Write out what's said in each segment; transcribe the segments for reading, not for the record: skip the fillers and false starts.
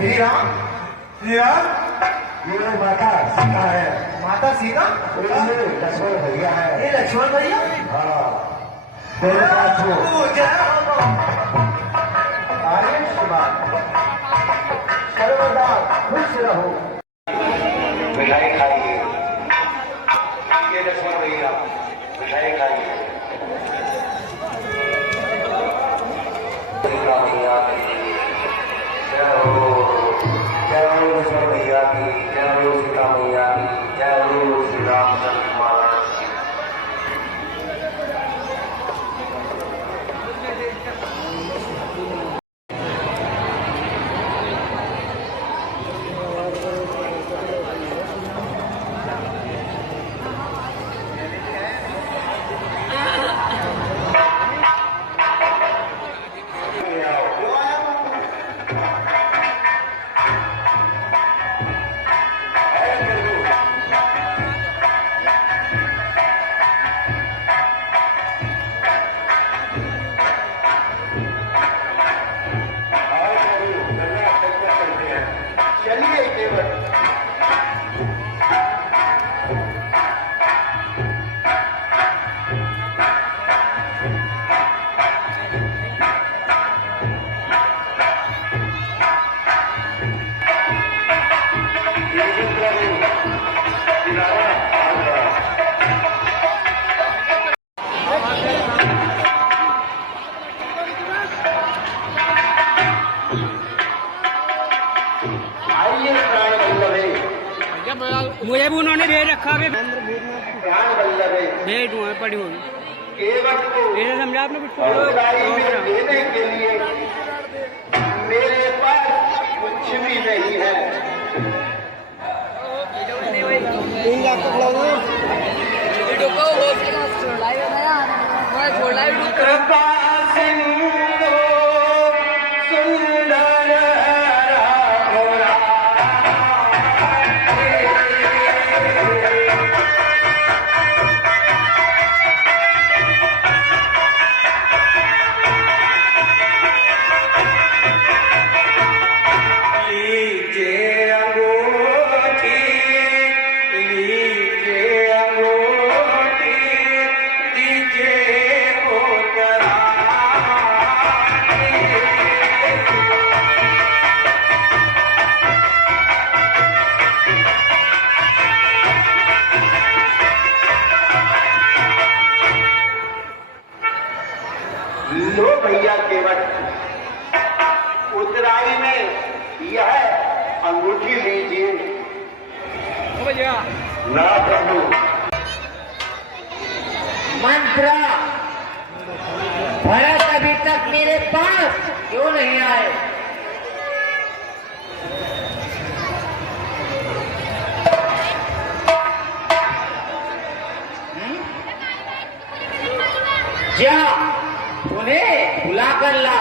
श्री राम ये माता सीता है। माता सीता लक्ष्मण भैया है। ये लक्ष्मण भैया तेरे पास हो आयुष्मान सर्वदा खुश रहो। मिठाई खाइए। ये लक्ष्मण भैया मिठाई खाइए। जय हो लक्ष्मण भैया की, जय हो सीता मैया की, जय हो श्री रामचंद्र महाराज की। चलिए केवल मुझे भी उन्होंने दे रखा है प्राण वल्लभे दे दूँ पड़ी होगी केवट को मेरे समझा आपने कुछ बुराई में देने के लिए मेरे पास कुछ भी नहीं है। कृपा सिंधु सुंदर राघोरा लो भैया केवट उतराई में यह अंगूठी लीजिए। ना प्रभु मंत्रा भरत अभी तक मेरे पास क्यों नहीं आए? जा उन्हें बुला कर ला।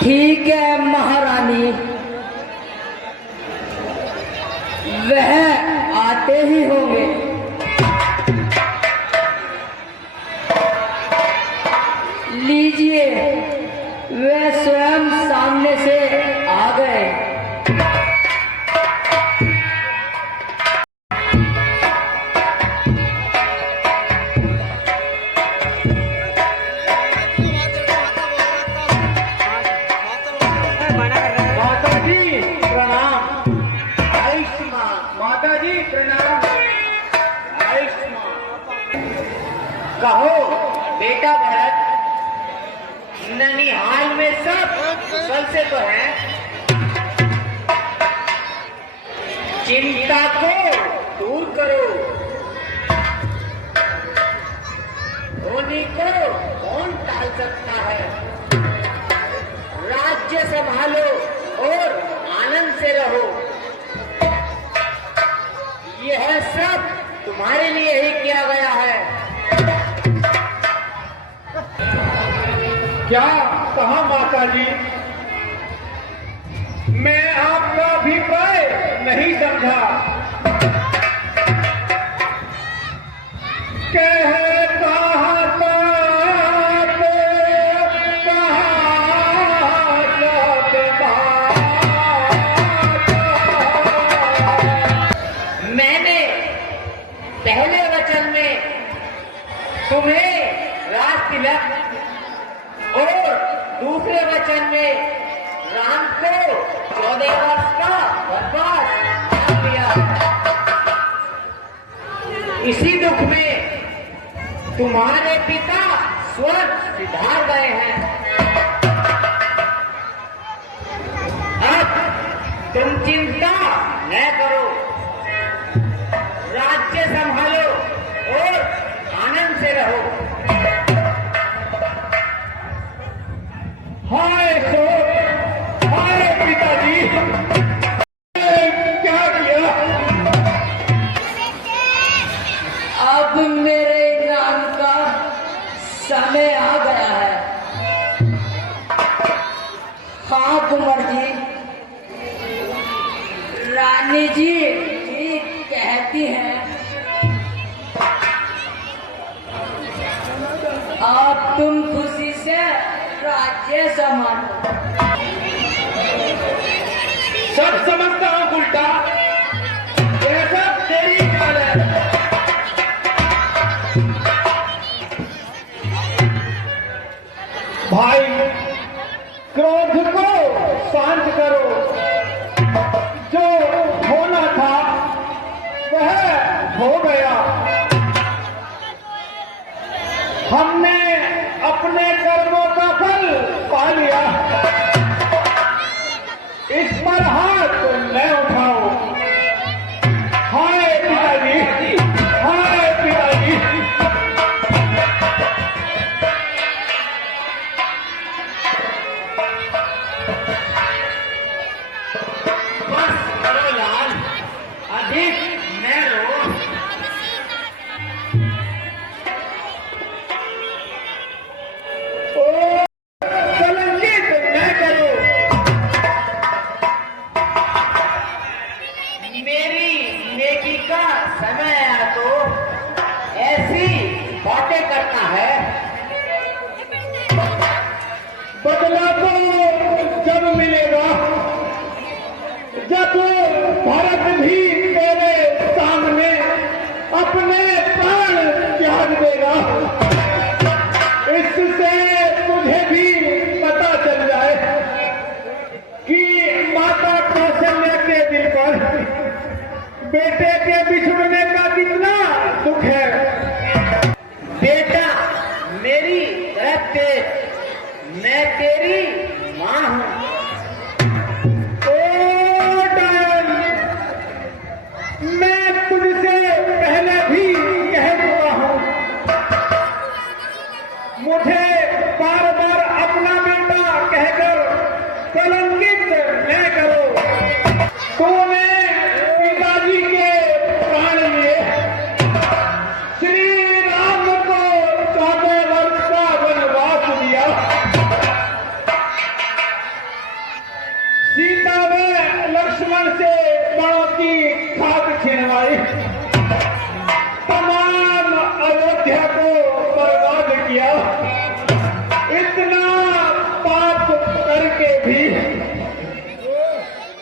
ठीक है महारानी, वह आते ही होंगे। लीजिए, वे स्वयं सामने से आ गए। कहो बेटा भरत, ननिहाल में सब कुशल से तो हैं। चिंता को दूर करो, होनी को कौन टाल सकता है। राज्य संभालो और आनंद से रहो। यह सब तुम्हारे लिए ही किया गया है। क्या कहा माता जी? मैं आपका अभिप्राय नहीं समझा। कहता मैंने पहले वचन में तुम्हें राज तिलक और दूसरे वचन में राम को 14 वर्ष का वनवास मान लिया। इसी दुख में तुम्हारे पिता स्वर्ग सिधार गए हैं। अब तुम चिंता न करो, राज्य संभालो और आनंद से रहो। हाय पिताजी, क्या किया? अब मेरे इनाम का समय आ गया है। हाँ कुंवर जी, रानी जी ठीक कहती हैं। अब तुम खुशी से राज्य संभालो। सब समझता हूँ उल्टा, यह सब तेरी चाल है। भाई, क्रोध को शांत करो। जो होना था वह हो गया। हमने अपने कर्मों का फल पा लिया। इस पर हाथ न उठाओ। हाय पिताजी, हाय पिताजी। बस करो लाल, अधिक न रो। कलंकित न करो। मेरी नेकी का समय आया तो ऐसी बातें करता है। बदला तो जब मिलेगा जब भरत भी तेरे सामने अपने प्राण त्याग देगा। इससे तुझे भी पता चल जाए कि माता कौशल्या के दिल पर बेटे के बिछड़ने का कितना दुख है। बेटा मेरी तरफ से, मैं तेरी मां हूं। ओ डायन, मैं तुझसे पहले भी कह चुका हूं, मुझे बार बार अपना बेटा कहकर कलंकित न करो। तूने पिताजी के प्राण लिए, श्री राम को 14 वर्ष का वनवास दिया। सीता व लक्ष्मण से बड़ों की खाक छिनवाई, तमाम अयोध्या को बर्बाद किया। इतना पाप करके भी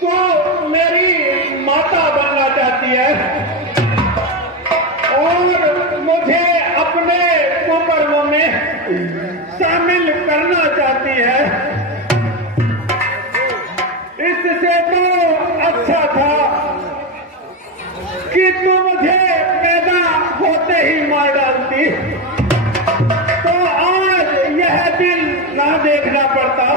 तो मेरी माता बनना चाहती है और मुझे अपने कुकर्मों में शामिल करना चाहती है। इससे तो अच्छा था कि तू मुझे पैदा होते ही मार डालती, तो आज यह दिन ना देखना पड़ता।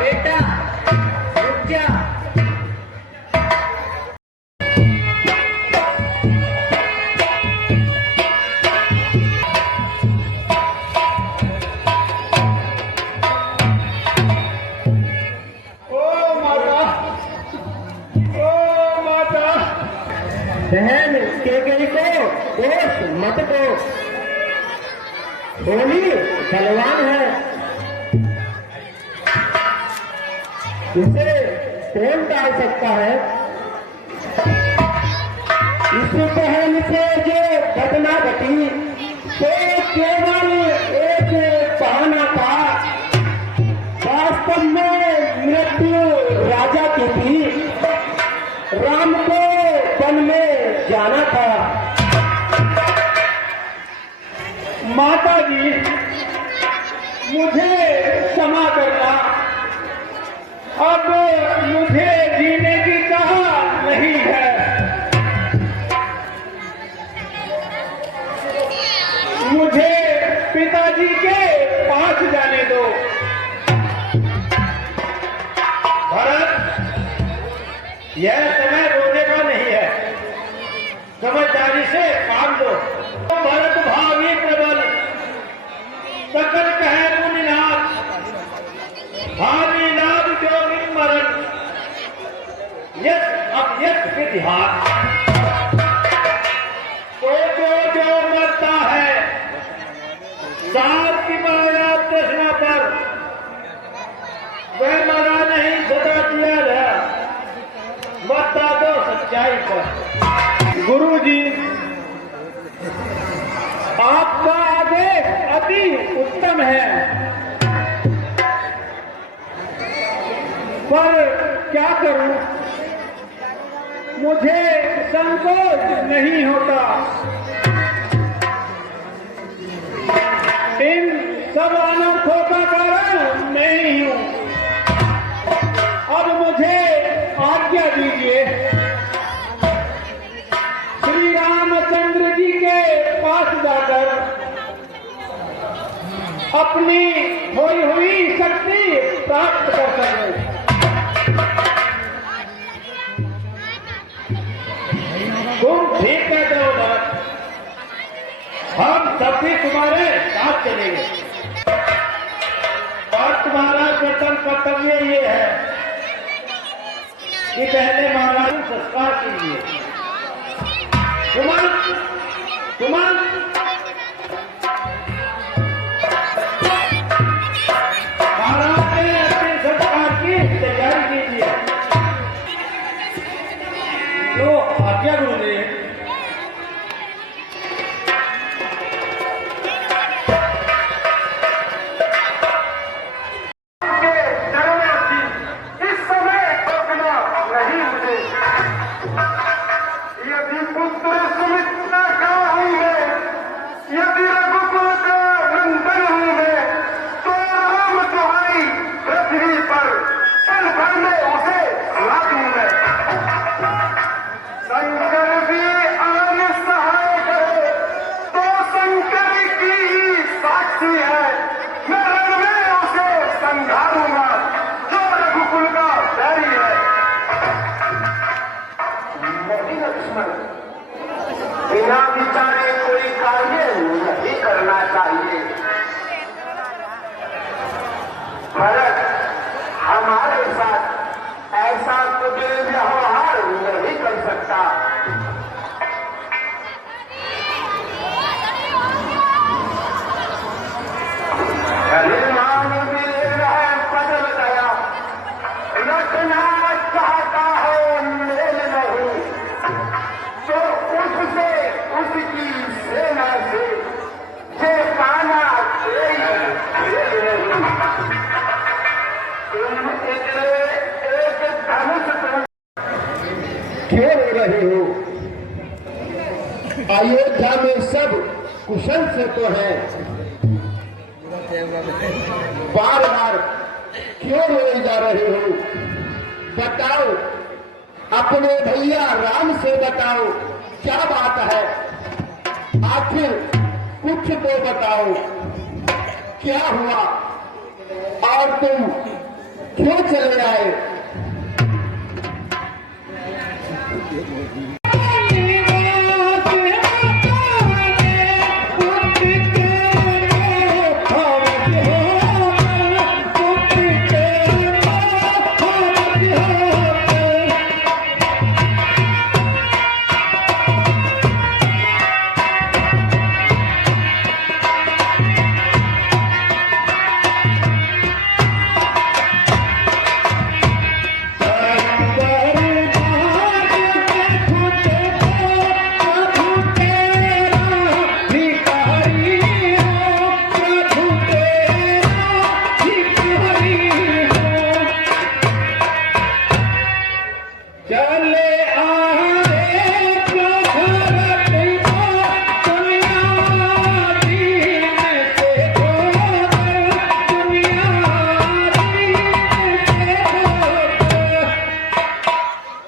बेटा रुक जा। बहन केकरी को दोस्त मत को, होली बलवान है, इसे कौन डाल सकता है। इस बहन से जो घटना घटी तो केवल एक बहाना था, वास्तव में मृत्यु राजा की थी, राम को वन में जाना था। माता जी मुझे क्षमा करना, अब मुझे जीने की चाह नहीं है। मुझे पिताजी के पास जाने दो। भरत, यह समय रोने का नहीं है, समझदारी से काम लो। भरत भावी प्रबल सकल कहे मुनिनाथ, भावी लाभ जोगिन मरण, यस अब यस विधिहार। तो जो मरता है सात की माया तृष्णा पर, वह मरा नहीं सदा किया गया, बता दो सच्चाई पर। गुरु जी आपका आदेश अति उत्तम है, पर क्या करूं, मुझे संकोच नहीं होता। इन सब अनर्थों का कारण मैं ही हूं। अब मुझे आज्ञा दीजिए, श्री रामचंद्र जी के पास जाकर अपनी खोई हुई शक्ति प्राप्त कर सकें। तुम ठीक कहते हो भरत, हम सब भी तुम्हारे साथ चलेंगे, और तुम्हारा प्रथम कर्तव्य ये है कि पहले महाराज संस्कार कीजिए। कुमार महाराज के अपने संस्कार की तैयारी कीजिए। तो आज्ञा गुरुदेव। बिना विचारे कोई कार्य नहीं करना चाहिए। भरत हमारे साथ ऐसा कुछ व्यवहार नहीं कर सकता। मान भी है बदल गया, रखना चाहता है मेल नहीं, तो उससे उसकी सेना से ये पाना कोई खेल नहीं। तुम एक धनुष क्यों रो रहे हो? अयोध्या में सब कुशल से तो है, बार बार क्यों रोए जा रहे हो? बताओ, अपने भैया राम से बताओ क्या बात है, आखिर कुछ तो बताओ क्या हुआ। और तुम क्यों चले आए?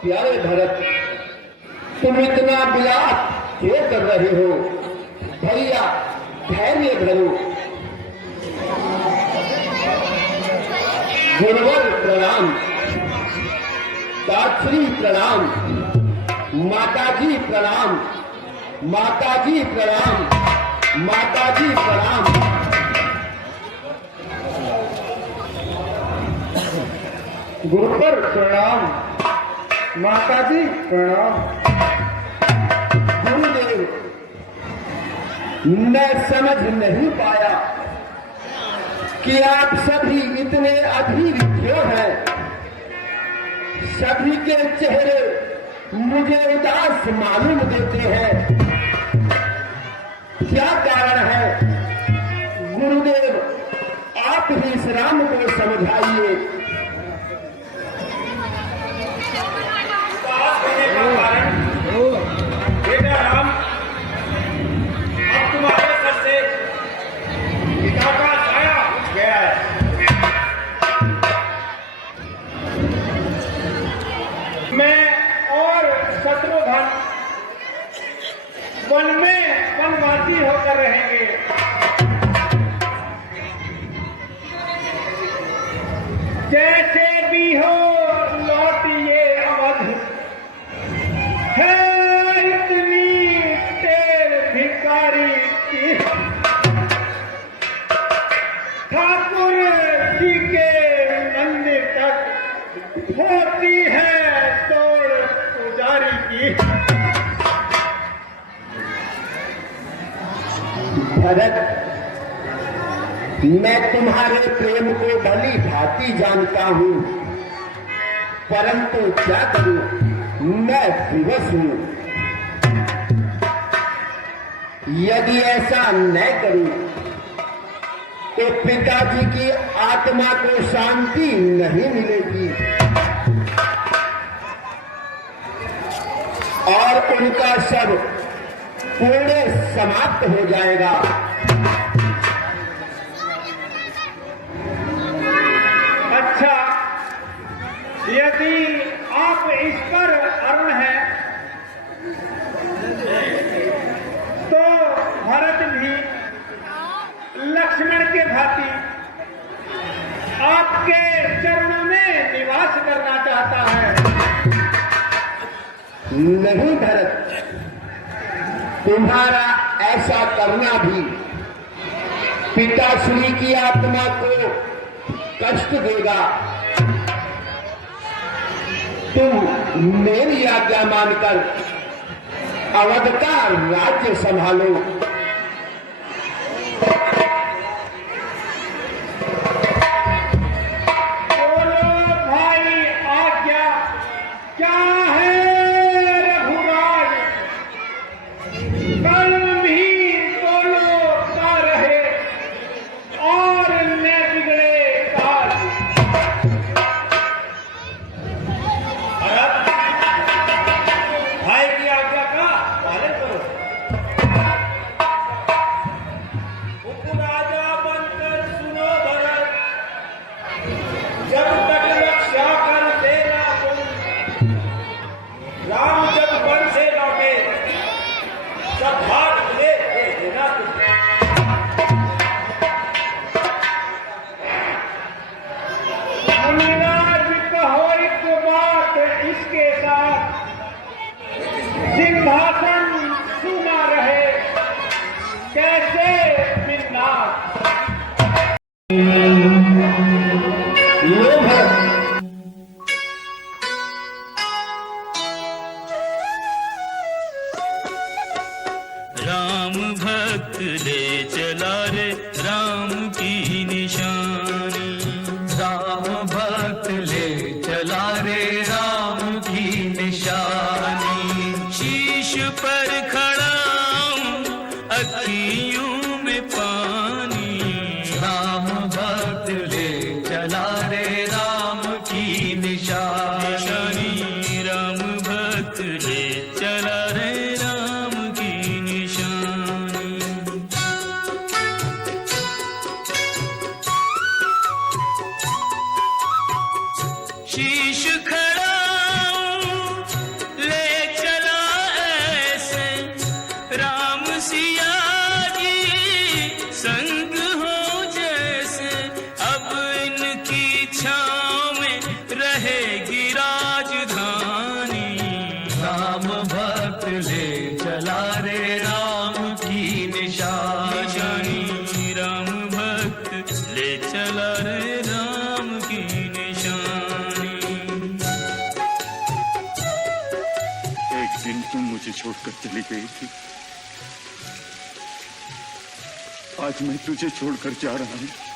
प्यारे भरत, तुम इतना विलाप क्यों कर रहे हो? भैया धैर्य धरो। गुरुवर प्रणाम, दात्री प्रणाम, माताजी प्रणाम, माताजी प्रणाम, माताजी प्रणाम। गुरुवर प्रणाम, माताजी प्रणाम। गुरुदेव, मैं समझ नहीं पाया कि आप सभी इतने अधीर क्यों हैं। सभी के चेहरे मुझे उदास मालूम देते हैं। क्या कारण है? गुरुदेव, आप ही इस राम को समझाइए। बेटा राम, अब तुम्हारे सर से पिता का साया उठ गया है। मैं और शत्रुघ्न वन में वनवासी होकर रहेंगे। जैसे भी हो लौटिए अवध है इतनी तेर भिखारी की। ठाकुर जी के मंदिर तक होती है तोड़ पुजारी की। भरत, मैं तुम्हारे प्रेम को भली भांति जानता हूं, परंतु क्या करूं, मैं विवश हूं। यदि ऐसा न करूं तो पिताजी की आत्मा को शांति नहीं मिलेगी और उनका शव पूर्ण समाप्त हो जाएगा। अच्छा, यदि आप इस पर अरुण हैं तो भरत भी लक्ष्मण के भांति आपके चरणों में निवास करना चाहता है। नहीं भरत, तुम्हारा ऐसा करना भी पिताश्री की आत्मा को कष्ट देगा। तुम मेरी आज्ञा मानकर अवध का राज्य संभालो। बोलो भाई, आज्ञा क्या है? रघुराज कल भी बोलो का रहे और न बिगड़े काज। भरत, भाई की आज्ञा का पालन करो। चला रे राम की निशानी। शीश पर खड़ा अखियों में पानी, राम भक्त ले चला रे राम की निशानी। राम भक्त ले चला रे राम की निशानी। शीश खड़ा ले चला ऐसे, राम सिया जी संग हो जैसे। अब इनकी छाँव में रहेगी राजधानी, राम भक्त ले चला रे राम की निशानी। राम भक्त ले चला रे राम की निशानी। एक दिन तुम मुझे छोड़कर चली गई थी, आज मैं तुझे छोड़कर जा रहा हूं।